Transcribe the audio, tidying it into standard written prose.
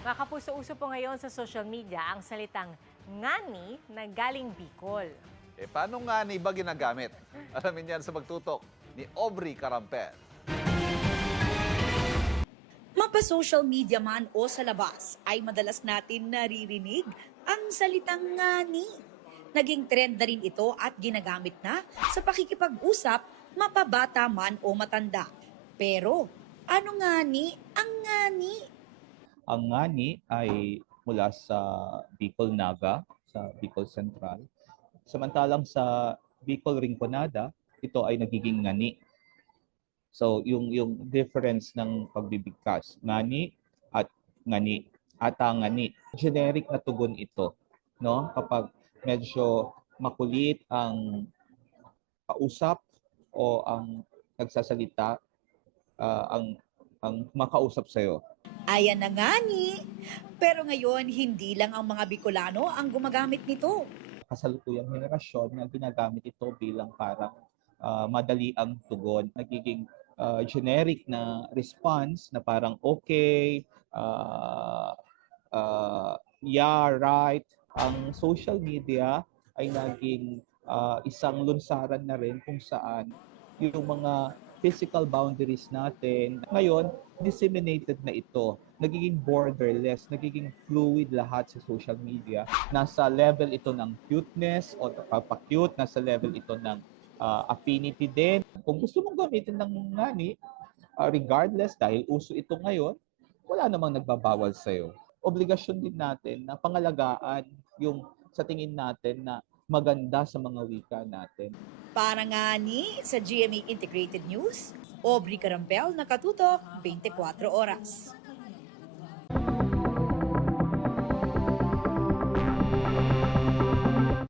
Mga kapuso-uso po ngayon sa social media ang salitang ngani na galing Bicol. Paano nga ni ba ginagamit? Alamin yan sa pagtutok ni Aubrey Carampel. Mapa-social media man o sa labas ay madalas natin naririnig ang salitang ngani. Naging trend na rin ito at ginagamit na sa pakikipag-usap, mapabata man o matanda. Pero ano ngani ang ngani? Ang ngani ay mula sa Bicol Naga, sa Bicol Central. Samantalang sa Bicol Rinconada, ito ay nagiging ngani. So yung difference ng pagbibigkas, ngani at ngani, ata ngani. Generic na tugon ito, no? Kapag medyo makulit ang kausap o ang nagsasalita, ang makausap sa'yo. Ayan na ngani. Pero ngayon, hindi lang ang mga Bicolano ang gumagamit nito. Kasalukuyang henerasyon na ginagamit ito bilang parang madali ang tugon. Nagiging generic na response na parang okay, yeah, right. Ang social media ay naging isang lunsaran na rin kung saan yung mga physical boundaries natin ngayon disseminated na ito. Nagiging borderless, nagiging fluid lahat sa social media. Nasa level ito ng cuteness o pagpa-cute, nasa level ito ng affinity din. Kung gusto mong gamitin ng ngani, regardless dahil uso ito ngayon, wala namang nagbabawal sa'yo. Obligasyon din natin na pangalagaan yung sa tingin natin na maganda sa mga wika natin. Para ngani sa GMA Integrated News, Aubrey Carampel, nakatutok 24 oras.